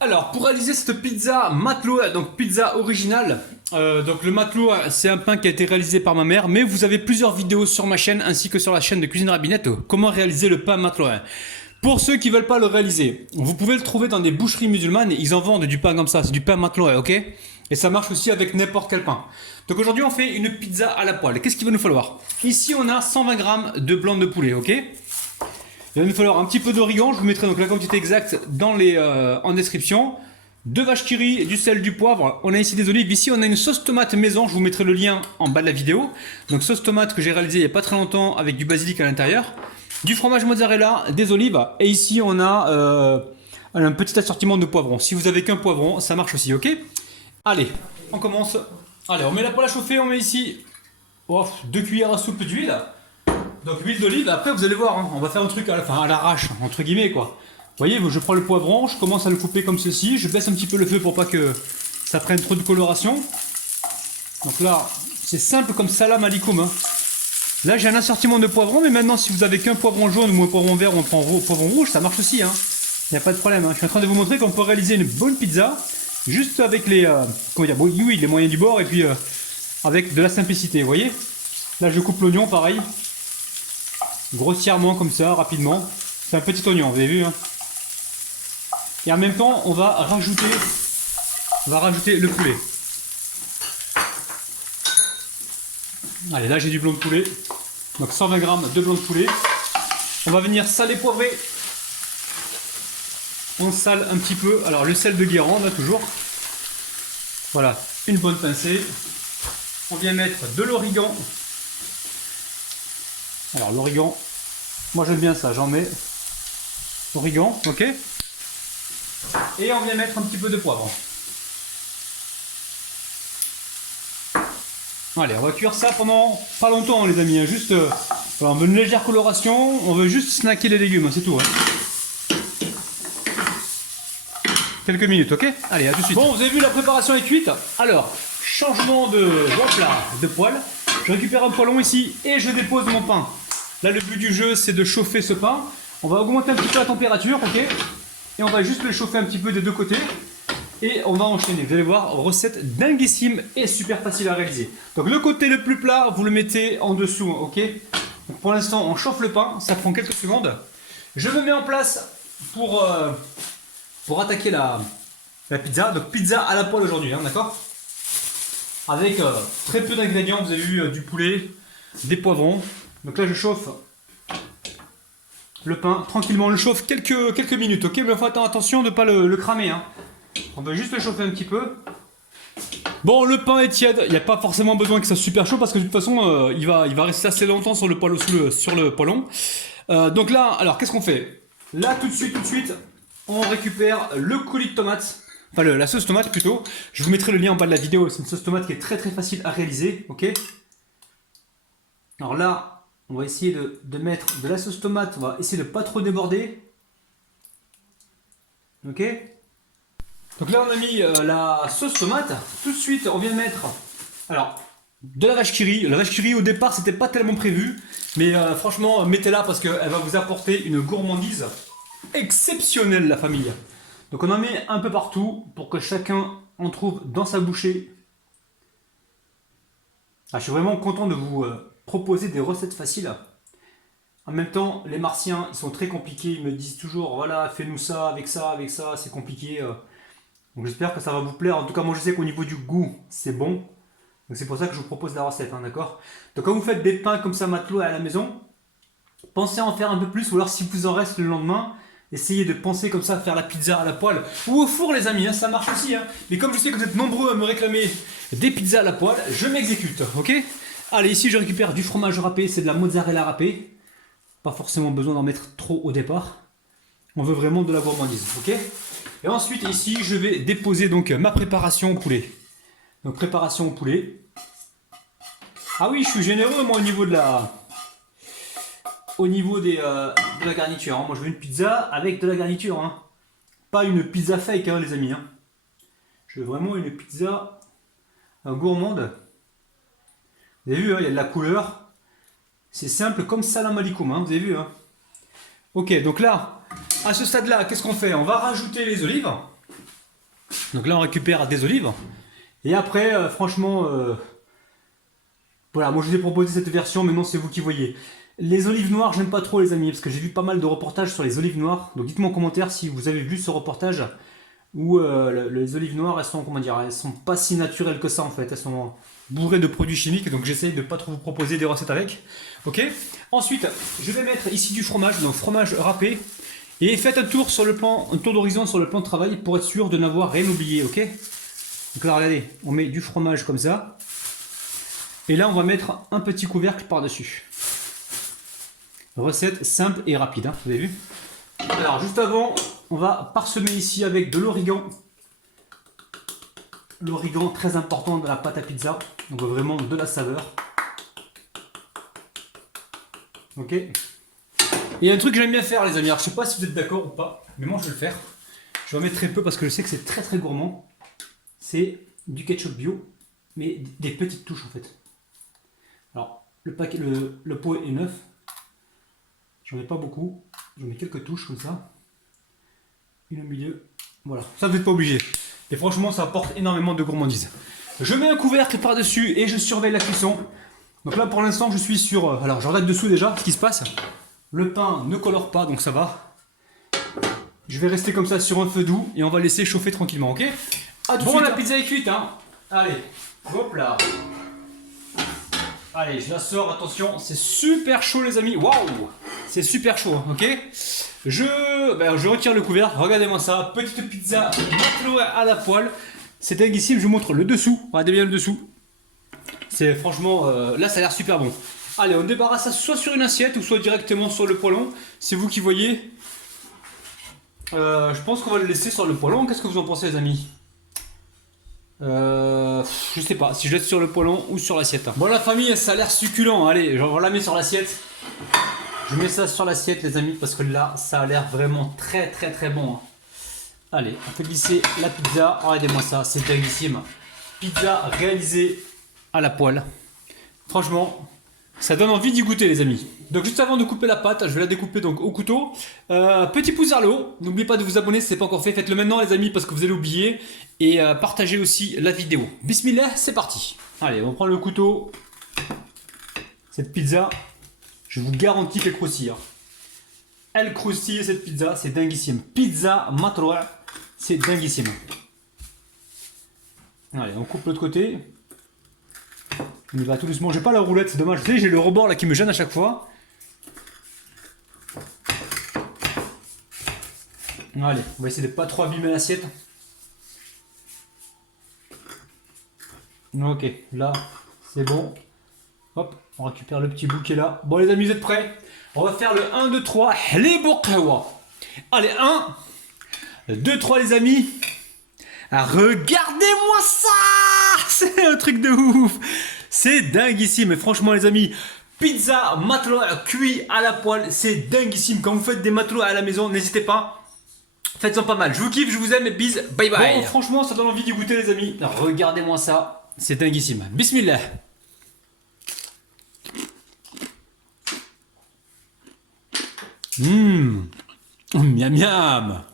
Alors, pour réaliser cette pizza matelot, donc pizza originale, donc le matelot, c'est un pain qui a été réalisé par ma mère, mais vous avez plusieurs vidéos sur ma chaîne ainsi que sur la chaîne de Cuisine Rabinette, comment réaliser le pain matelot. Pour ceux qui veulent pas le réaliser, vous pouvez le trouver dans des boucheries musulmanes, ils en vendent du pain comme ça, c'est du pain matelot, ok? Et ça marche aussi avec n'importe quel pain. Donc aujourd'hui, on fait une pizza à la poêle. Qu'est-ce qu'il va nous falloir? Ici, on a 120 grammes de blanc de poulet, ok? Il va nous falloir un petit peu d'origan, je vous mettrai donc la quantité exacte en description. 2 vaches qui rient, du sel, du poivre. On a ici des olives. Ici, on a une sauce tomate maison. Je vous mettrai le lien en bas de la vidéo. Donc, sauce tomate que j'ai réalisée il n'y a pas très longtemps avec du basilic à l'intérieur. Du fromage mozzarella, des olives. Et ici, on a un petit assortiment de poivrons. Si vous avez qu'un poivron, ça marche aussi, ok? Allez, on commence. Allez, on met la poêle à chauffer. On met ici 2 cuillères à soupe d'huile. Donc, huile d'olive. Après, vous allez voir, hein, on va faire un truc à l'arrache, entre guillemets, quoi. Vous voyez, je prends le poivron, je commence à le couper comme ceci, je baisse un petit peu le feu pour pas que ça prenne trop de coloration. Donc là, c'est simple comme salam alikoum. Hein. Là, j'ai un assortiment de poivrons, mais maintenant, si vous avez qu'un poivron jaune ou un poivron vert ou un poivron rouge, ça marche aussi. Hein. Il n'y a pas de problème. Hein. Je suis en train de vous montrer qu'on peut réaliser une bonne pizza juste avec les, oui, les moyens du bord et puis avec de la simplicité. Vous voyez, là, je coupe l'oignon pareil, grossièrement comme ça, rapidement. C'est un petit oignon, vous avez vu. Hein. Et en même temps, on va rajouter le poulet. Allez, là j'ai du blanc de poulet. Donc 120 grammes de blanc de poulet. On va venir saler, poivrer. On sale un petit peu. Alors le sel de Guérande, là toujours. Voilà, une bonne pincée. On vient mettre de l'origan. Alors l'origan, moi j'aime bien ça, j'en mets. Origan, ok. Et on vient mettre un petit peu de poivre. Allez, on va cuire ça pendant pas longtemps, les amis. Hein, juste, on veut une légère coloration. On veut juste snacker les légumes, c'est tout. Hein. Quelques minutes, ok? Allez, à tout de suite. Bon, vous avez vu, la préparation est cuite. Alors, changement de poêle. Je récupère un poêlon ici et je dépose mon pain. Là, le but du jeu, c'est de chauffer ce pain. On va augmenter un petit peu la température, ok? Et on va juste le chauffer un petit peu des deux côtés. Et on va enchaîner. Vous allez voir, recette dinguissime et super facile à réaliser. Donc le côté le plus plat, vous le mettez en dessous, ok? Donc pour l'instant, on chauffe le pain, ça prend quelques secondes. Je me mets en place pour attaquer la pizza. Donc pizza à la poêle aujourd'hui, hein, d'accord? Avec très peu d'ingrédients, vous avez vu du poulet, des poivrons. Donc là, je chauffe le pain tranquillement, on le chauffe quelques minutes, ok? Mais il faut faire attention de ne pas le cramer. Hein. On va juste le chauffer un petit peu. Bon, le pain est tiède, il n'y a pas forcément besoin que ça soit super chaud parce que de toute façon, il va rester assez longtemps sur le poêlon. Donc là, alors qu'est-ce qu'on fait? Là, tout de suite, on récupère le coulis de tomate. Enfin, la sauce tomate plutôt. Je vous mettrai le lien en bas de la vidéo. C'est une sauce tomate qui est très facile à réaliser, ok? Alors là, on va essayer de mettre de la sauce tomate. On va essayer de pas trop déborder. Ok. Donc là, on a mis la sauce tomate. Tout de suite, on vient mettre alors de la vache qui rit. La vache qui rit, au départ, c'était pas tellement prévu. Mais franchement, mettez-la parce qu'elle va vous apporter une gourmandise exceptionnelle, la famille. Donc on en met un peu partout pour que chacun en trouve dans sa bouchée. Ah, je suis vraiment content de vous proposer des recettes faciles. En même temps, les martiens, ils sont très compliqués. Ils me disent toujours, voilà, fais-nous ça, avec ça, c'est compliqué. Donc j'espère que ça va vous plaire. En tout cas, moi je sais qu'au niveau du goût, c'est bon. Donc c'est pour ça que je vous propose la recette, hein, d'accord? Donc quand vous faites des pains comme ça matelot à la maison, pensez à en faire un peu plus. Ou alors si vous en reste le lendemain, essayez de penser comme ça à faire la pizza à la poêle. Ou au four, les amis, hein, ça marche aussi. Hein. Mais comme je sais que vous êtes nombreux à me réclamer des pizzas à la poêle, je m'exécute, ok? Allez, ici je récupère du fromage râpé, c'est de la mozzarella râpée. Pas forcément besoin d'en mettre trop au départ. On veut vraiment de la gourmandise, ok? Et ensuite ici je vais déposer donc ma préparation au poulet. Donc préparation au poulet. Ah oui, je suis généreux moi au niveau de la garniture. Hein. Moi je veux une pizza avec de la garniture. Hein. Pas une pizza fake, hein, les amis. Hein. Je veux vraiment une pizza gourmande. Vous avez vu, hein, il y a de la couleur. C'est simple comme salam alikoum, hein, vous avez vu. Hein. Ok, donc là, à ce stade-là, qu'est-ce qu'on fait? On va rajouter les olives. Donc là, on récupère des olives. Et après, franchement, voilà, moi je vous ai proposé cette version, mais non, c'est vous qui voyez. Les olives noires, j'aime pas trop les amis, parce que j'ai vu pas mal de reportages sur les olives noires. Donc dites-moi en commentaire si vous avez vu ce reportage où les olives noires, elles sont, comment dire, elles sont pas si naturelles que ça en fait. Elles sont bourrées de produits chimiques, donc j'essaye de pas trop vous proposer des recettes avec. Ok. Ensuite, je vais mettre ici du fromage, donc fromage râpé. Et faites un tour sur le plan, un tour d'horizon sur le plan de travail pour être sûr de n'avoir rien oublié, ok? Donc là, regardez, on met du fromage comme ça. Et là, on va mettre un petit couvercle par-dessus. Recette simple et rapide, hein, vous avez vu? Alors, juste avant, on va parsemer ici avec de l'origan. L'origan, très important dans la pâte à pizza. Donc vraiment de la saveur. Ok? Et un truc que j'aime bien faire, les amis, alors je sais pas si vous êtes d'accord ou pas, mais moi je vais le faire. Je vais en mettre très peu parce que je sais que c'est très très gourmand. C'est du ketchup bio, mais des petites touches en fait. Alors, le pot est neuf. J'en ai pas beaucoup. J'en mets quelques touches comme ça. Une au milieu. Voilà, ça vous n'êtes pas obligé. Et franchement, ça apporte énormément de gourmandise. Je mets un couvercle par-dessus et je surveille la cuisson. Donc là, pour l'instant, je suis sur... Alors, je regarde dessous déjà ce qui se passe. Le pain ne colore pas, donc ça va. Je vais rester comme ça sur un feu doux et on va laisser chauffer tranquillement, ok? Bon, la pizza est cuite, hein. Allez, hop là. Allez, je la sors, attention, c'est super chaud les amis. Waouh, c'est super chaud, ok? Je retire le couvercle, regardez-moi ça. Petite pizza matelot à la poêle. C'est dinguissime, je vous montre le dessous. Regardez bien le dessous. C'est franchement, là ça a l'air super bon. Allez, on débarrasse ça soit sur une assiette ou soit directement sur le poêlon. C'est vous qui voyez. Je pense qu'on va le laisser sur le poêlon. Qu'est-ce que vous en pensez, les amis? Je sais pas si je laisse sur le poêlon ou sur l'assiette. Bon, la famille, ça a l'air succulent. Allez, on la met sur l'assiette. Je mets ça sur l'assiette, les amis, parce que là, ça a l'air vraiment très très très bon. Allez, on fait glisser la pizza. Regardez-moi ça, c'est dinguissime. Pizza réalisée à la poêle. Franchement, ça donne envie d'y goûter, les amis. Donc juste avant de couper la pâte, je vais la découper donc au couteau. Petit pouce vers le haut. N'oubliez pas de vous abonner si ce n'est pas encore fait. Faites-le maintenant, les amis, parce que vous allez oublier. Et partagez aussi la vidéo. Bismillah, c'est parti. Allez, on prend le couteau. Cette pizza, je vous garantis qu'elle croustille. Elle croustille, cette pizza, c'est dinguissime. Pizza matloua, c'est dinguissime. Allez, on coupe l'autre côté. On y va tout doucement. J'ai pas la roulette, c'est dommage. Vous savez, j'ai le rebord là qui me gêne à chaque fois. Allez, on va essayer de pas trop abîmer l'assiette. Ok, là, c'est bon. Hop, on récupère le petit bout qui est là. Bon, les amis, vous êtes prêts? On va faire le 1, 2, 3. Les bokawa. Allez, 1, 2, 3, les amis. Regardez-moi ça! C'est un truc de ouf! C'est dinguissime, et franchement les amis, pizza matloua cuit à la poêle, c'est dinguissime. Quand vous faites des matelots à la maison, n'hésitez pas, faites-en pas mal. Je vous kiffe, je vous aime et bis, bye bye. Bon, franchement ça donne envie d'y goûter les amis. Regardez-moi ça, c'est dinguissime. Bismillah. Miam miam.